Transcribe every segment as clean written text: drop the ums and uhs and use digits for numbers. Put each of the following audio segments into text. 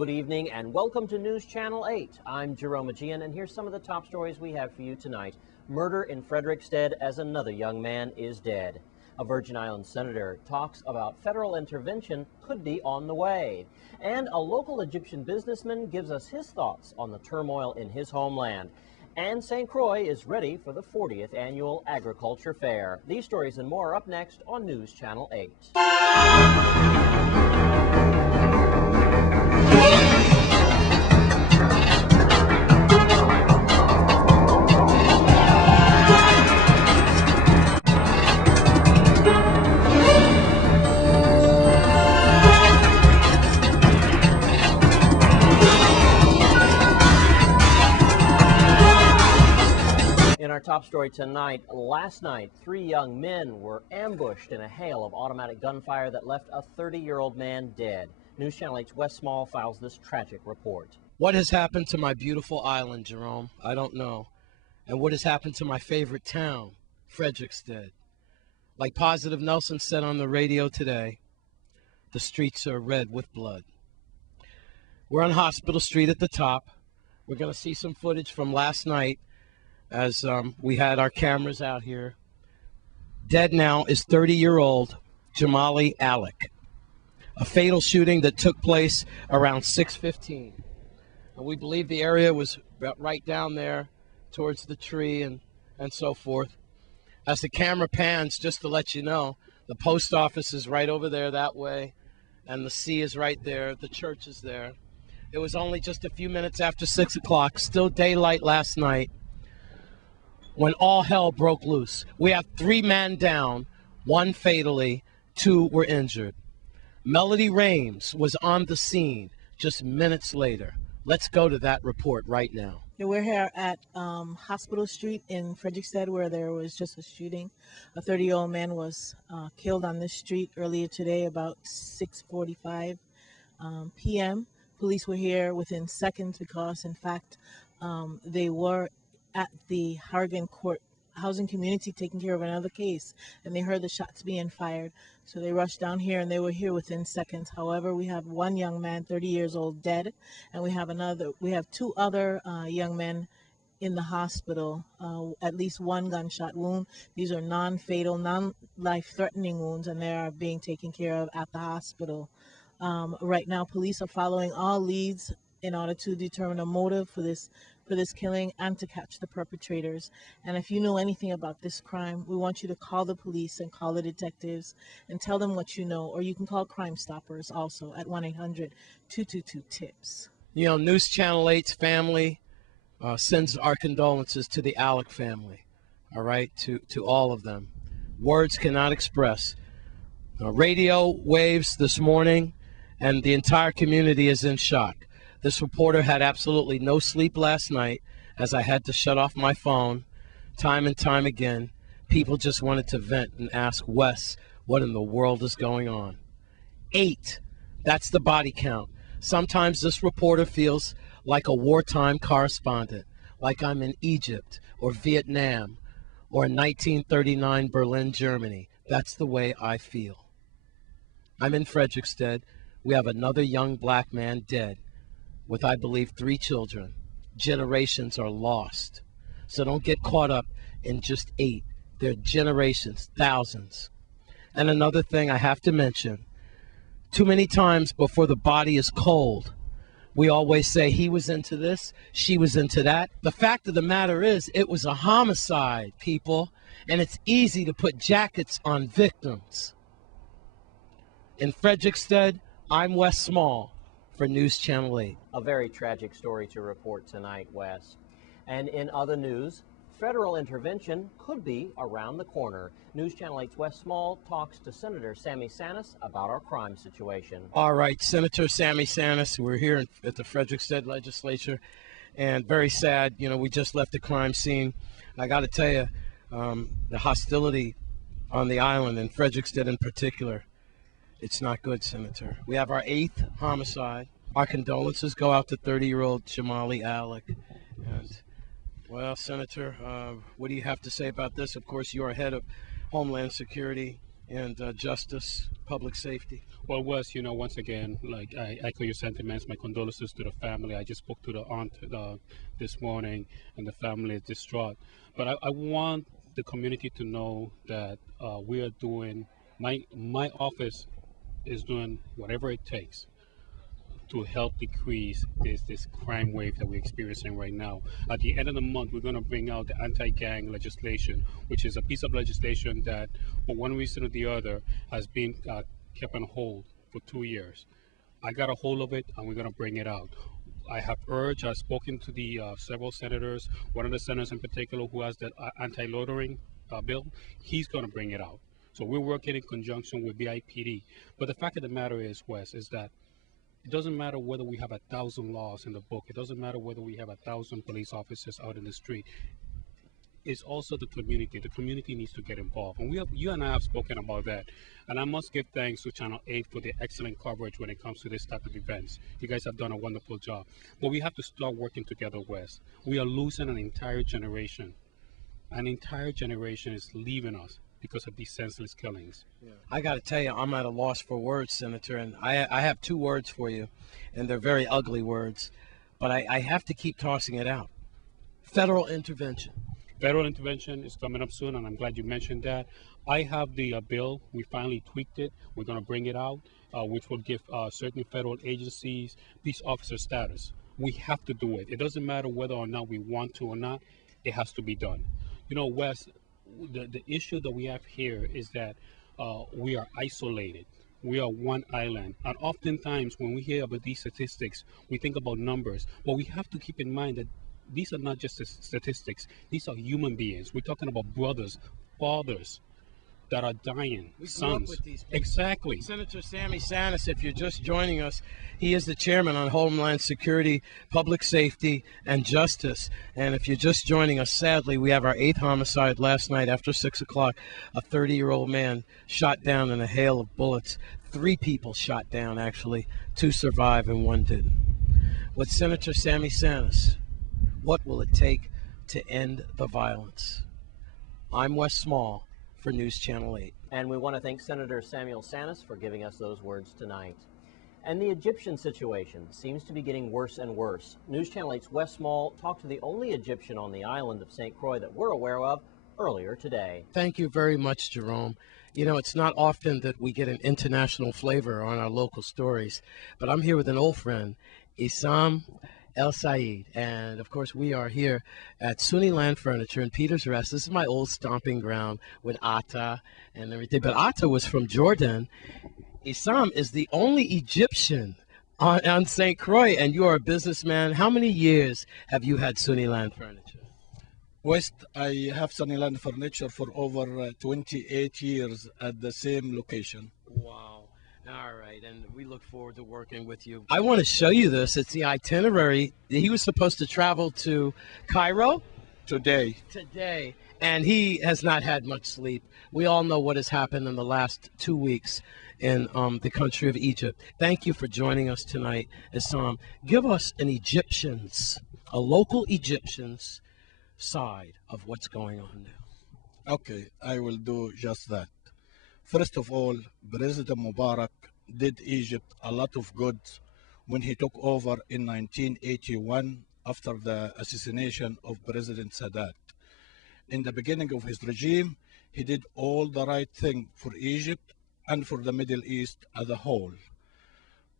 Good evening and welcome to News Channel 8. I'm Jerome Aegean, and here's some of the top stories we have for you tonight. Murder in Frederickstead as another young man is dead. A Virgin Islands senator talks about federal intervention could be on the way. And a local Egyptian businessman gives us his thoughts on the turmoil in his homeland. And St. Croix is ready for the 40th Annual Agriculture Fair. These stories and more are up next on News Channel 8. In our top story tonight, last night, 3 young men were ambushed in a hail of automatic gunfire that left a 30-year-old man dead. News Channel 8's Wes Small files this tragic report. What has happened to my beautiful island, Jerome? I don't know. And what has happened to my favorite town, Frederickstead? Like Positive Nelson said on the radio today, the streets are red with blood. We're on Hospital Street at the top. We're going to see some footage from last night as we had our cameras out here. Dead now is 30-year-old Jamali Alec. A fatal shooting that took place around 6:15. And we believe the area was right down there towards the tree and so forth. As the camera pans, just to let you know, the post office is right over there that way, and the sea is right there, the church is there. It was only just a few minutes after 6 o'clock, still daylight last night, when all hell broke loose. We have 3 men down, 1 fatally, 2 were injured. Melody Rames was on the scene just minutes later. Let's go to that report right now. Yeah, we're here at Hospital Street in Frederickstead, where there was just a shooting. A 30-year-old man was killed on this street earlier today about 6:45 p.m. Police were here within seconds because, in fact, they were at the Hargan Court housing community taking care of another case, and they heard the shots being fired. So they rushed down here, and they were here within seconds. However, we have 1 young man, 30 years old, dead, and we have 2 other young men in the hospital, at least 1 gunshot wound. These are non-fatal, non-life-threatening wounds, and they are being taken care of at the hospital. Right now, police are following all leads in order to determine a motive for this killing and to catch the perpetrators. And if you know anything about this crime, we want you to call the police and call the detectives and tell them what you know, or you can call Crime Stoppers also at 1-800-222-TIPS. You know, News Channel 8's family sends our condolences to the Alec family, all right, to all of them. Words cannot express. Radio waves this morning, and the entire community is in shock. This reporter had absolutely no sleep last night, as I had to shut off my phone time and time again. People just wanted to vent and ask Wes, what in the world is going on? 8, that's the body count. Sometimes this reporter feels like a wartime correspondent, like I'm in Egypt or Vietnam or in 1939 Berlin, Germany. That's the way I feel. I'm in Frederickstead. We have another young black man dead, with, I believe, 3 children. Generations are lost. So don't get caught up in just 8. They're generations, thousands. And another thing I have to mention, too many times before the body is cold, we always say he was into this, she was into that. The fact of the matter is, it was a homicide, people, and it's easy to put jackets on victims. In Frederickstead, I'm Wes Small for News Channel 8. A very tragic story to report tonight, Wes. And in other news, federal intervention could be around the corner. News Channel 8's Wes Small talks to Senator Sammy Sanis about our crime situation. All right, Senator Sammy Sanis, we're here at the Frederickstead legislature, and very sad, you know, we just left the crime scene. I got to tell you, the hostility on the island, and Frederickstead in particular, it's not good, Senator. We have our 8th homicide. Our condolences go out to 30-year-old Jamali Alec. And, well, Senator, what do you have to say about this? Of course, you're head of Homeland Security and justice, public safety. Well, Wes, you know, once again, like I echo your sentiments. My condolences to the family. I just spoke to the aunt this morning, and the family is distraught. But I want the community to know that we are doing. My office is doing whatever it takes to help decrease this crime wave that we're experiencing right now. At the end of the month, we're going to bring out the anti-gang legislation, which is a piece of legislation that, for one reason or the other, has been kept on hold for 2 years. I got a hold of it, and we're going to bring it out. I've spoken to the several senators. One of the senators in particular who has that anti-loitering bill, he's going to bring it out. So we're working in conjunction with BIPD. But the fact of the matter is, Wes, is that it doesn't matter whether we have 1,000 laws in the book. It doesn't matter whether we have 1,000 police officers out in the street. It's also the community. The community needs to get involved. And you and I have spoken about that. And I must give thanks to Channel 8 for the excellent coverage when it comes to this type of events. You guys have done a wonderful job. But we have to start working together, Wes. We are losing an entire generation. An entire generation is leaving us because of these senseless killings. I got to tell you, I'm at a loss for words, Senator, and I have 2 words for you, and they're very ugly words, but I have to keep tossing it out. Federal intervention. Federal intervention is coming up soon, and I'm glad you mentioned that. I have the bill. We finally tweaked it. We're going to bring it out, which will give certain federal agencies peace officer status. We have to do it. It doesn't matter whether or not we want to or not. It has to be done. You know, Wes, the issue that we have here is that we are isolated. We are one island. And oftentimes when we hear about these statistics, we think about numbers. But we have to keep in mind that these are not just statistics. These are human beings. We're talking about brothers, fathers that are dying, We grew up sons. with these people. Exactly. Senator Sammy Sanis, if you're just joining us, he is the chairman on Homeland Security, Public Safety, and Justice. And if you're just joining us, sadly, we have our 8th homicide last night after 6 o'clock. A 30-year-old man shot down in a hail of bullets. 3 people shot down, actually. 2 survived and 1 didn't. With Senator Sammy Sanis, what will it take to end the violence? I'm Wes Small for News Channel 8. And we want to thank Senator Samuel Sanis for giving us those words tonight. And the Egyptian situation seems to be getting worse and worse. News Channel 8's Wes Small talked to the only Egyptian on the island of St. Croix that we're aware of earlier today. Thank you very much, Jerome. You know, it's not often that we get an international flavor on our local stories, but I'm here with an old friend, Issam El Said. And of course, we are here at Sunni Land Furniture in Peters Rest. This is my old stomping ground with Atta and everything. But Atta was from Jordan. Issam is the only Egyptian on St. Croix, and you are a businessman. How many years have you had Sunni Land Furniture? West, I have Sunnyland Furniture for over 28 years at the same location. Wow. All right, and we look forward to working with you. I want to show you this. It's the itinerary. He was supposed to travel to Cairo Today, and he has not had much sleep. We all know what has happened in the last 2 weeks in the country of Egypt. Thank you for joining us tonight, Issam. Give us a local Egyptian's side of what's going on now. okay, I will do just that. First of all, President Mubarak did Egypt a lot of good when he took over in 1981 after the assassination of President Sadat. In the beginning of his regime, he did all the right thing for Egypt and for the Middle East as a whole.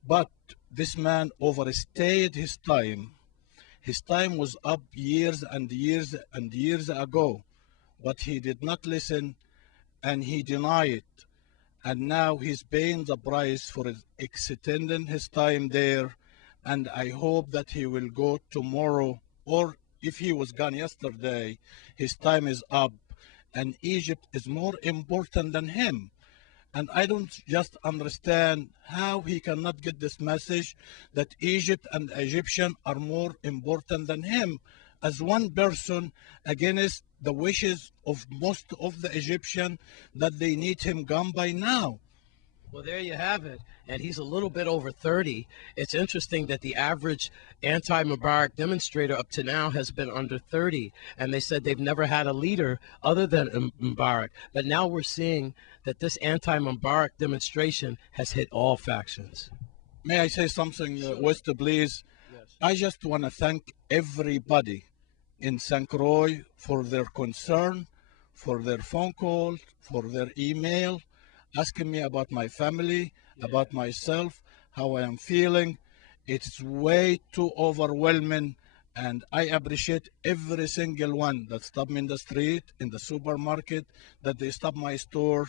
But this man overstayed his time. His time was up years and years and years ago, but he did not listen and he denied it. And now he's paying the price for extending his time there. And I hope that he will go tomorrow, or if he was gone yesterday, his time is up and Egypt is more important than him. And I don't just understand how he cannot get this message that Egypt and Egyptian are more important than him as one person against the wishes of most of the Egyptian that they need him gone by now. Well, there you have it. and he's a little bit over 30. It's interesting that the average anti-Mubarak demonstrator up to now has been under 30, and they said they've never had a leader other than Mubarak. But now we're seeing that this anti-Mubarak demonstration has hit all factions. May I say something, West, please? Yes. I just want to thank everybody in St. Croix for their concern, for their phone call, for their email, asking me about my family, about myself, how I am feeling. It's way too overwhelming, and I appreciate every single one that stopped me in the street, in the supermarket, that they stopped my store.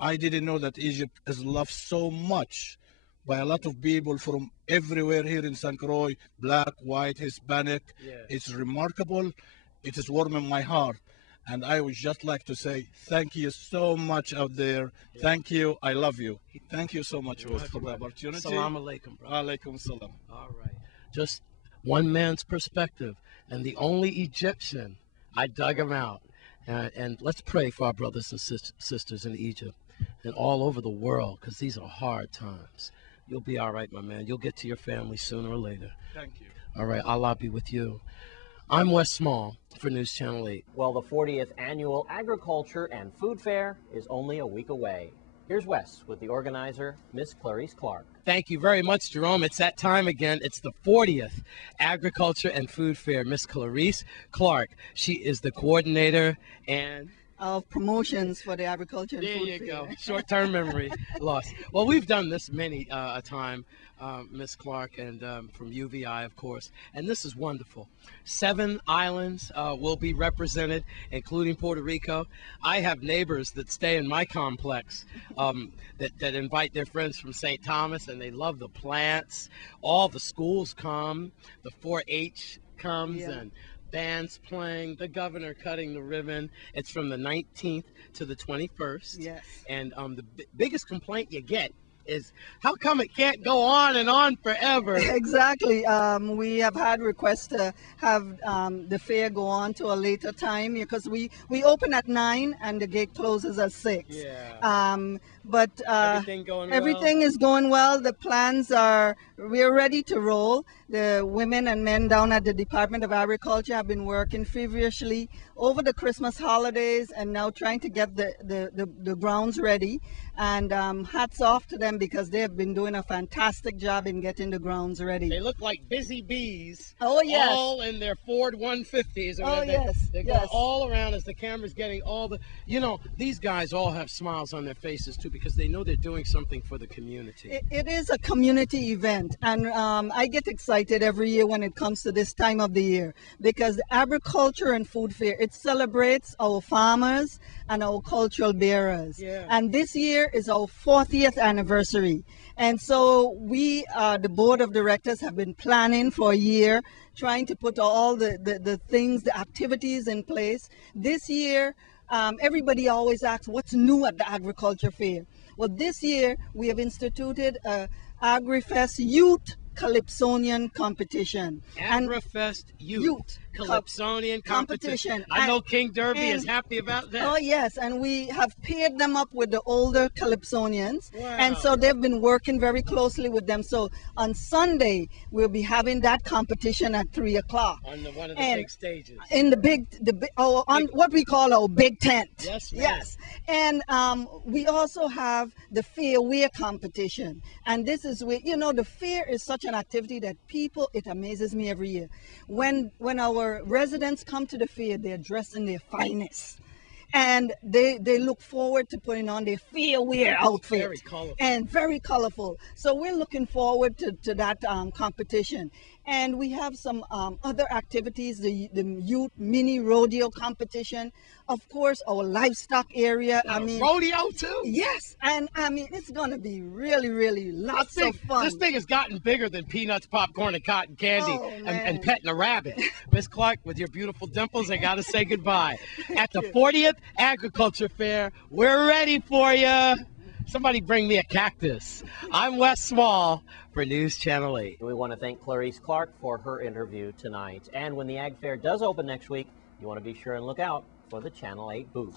I didn't know that Egypt is loved so much by a lot of people from everywhere here in St. Croix, black, white, Hispanic. Yeah. It's remarkable. It is warming my heart. And I would just like to say thank you so much out there. Yeah. Thank you. I love you. Thank you so much, Wes, for the opportunity. Salam alaikum, bro. Alaikum salam. All right. Just one man's perspective. And the only Egyptian, I dug him out. And let's pray for our brothers and sisters in Egypt and all over the world, because these are hard times. You'll be all right, my man. You'll get to your family sooner or later. Thank you. All right. Allah be with you. I'm Wes Small for News Channel 8. Well, the 40th Annual Agriculture and Food Fair is only a week away. Here's Wes with the organizer, Miss Clarice Clark. Thank you very much, Jerome. It's that time again. It's the 40th Agriculture and Food Fair. Miss Clarice Clark. She is the coordinator and of promotions for the agriculture and there food you fair. go. Short-term memory loss. Well, we've done this many a time, Miss Clark, and from UVI, of course, and this is wonderful. 7 islands will be represented, including Puerto Rico. I have neighbors that stay in my complex that invite their friends from St. Thomas, and they love the plants. All the schools come. The 4-H comes, Yeah. and bands playing, the governor cutting the ribbon. It's from the 19th to the 21st. Yes. And the biggest complaint you get is, how come it can't go on and on forever? Exactly. We have had requests to have the fair go on to a later time because we open at 9 and the gate closes at 6. Yeah. But Everything going everything is going well. The plans are, we're ready to roll. The women and men down at the Department of Agriculture have been working feverishly over the Christmas holidays and now trying to get the grounds ready. And hats off to them because they have been doing a fantastic job in getting the grounds ready. They look like busy bees. Oh, yes. All in their Ford 150s. Oh, yes. They go all around as the camera's getting all the, you know, these guys all have smiles on their faces too because they know they're doing something for the community. It is a community event, and I get excited every year when it comes to this time of the year because the agriculture and food fair, it celebrates our farmers and our cultural bearers. Yeah. And this year is our 40th anniversary. And so we, the board of directors, have been planning for a year, trying to put all the things, the activities in place. This year, everybody always asks, what's new at the agriculture fair? Well, this year we have instituted a AgriFest Youth Calypsonian competition. AgriFest Youth Calypsonian competition. I know King Derby is happy about that. Oh yes, and we have paired them up with the older Calypsonians. Wow. And so they've been working very closely with them. So on Sunday we'll be having that competition at 3 o'clock. On one of the big stages. In on what we call our big tent. Yes, ma'am. Yes. And we also have the fair wear competition. And this is where, you know, the fair is such an activity that people, it amazes me every year. When our residents come to the fair, they're dressed in their finest. And they look forward to putting on their fair wear outfit. Very colorful. And very colorful. So we're looking forward to that competition. And we have some other activities, the youth mini rodeo competition. Of course, our livestock area. I mean, rodeo too? Yes, and I mean, it's going to be really, really lots of fun. This thing has gotten bigger than peanuts, popcorn, and cotton candy, Oh, and petting a rabbit. Miss Clark, with your beautiful dimples, I got to say goodbye. At the 40th Agriculture Fair, we're ready for you. Somebody bring me a cactus. I'm Wes Small for News Channel 8. We want to thank Clarice Clark for her interview tonight. And when the Ag Fair does open next week, you want to be sure and look out for the Channel 8 booth.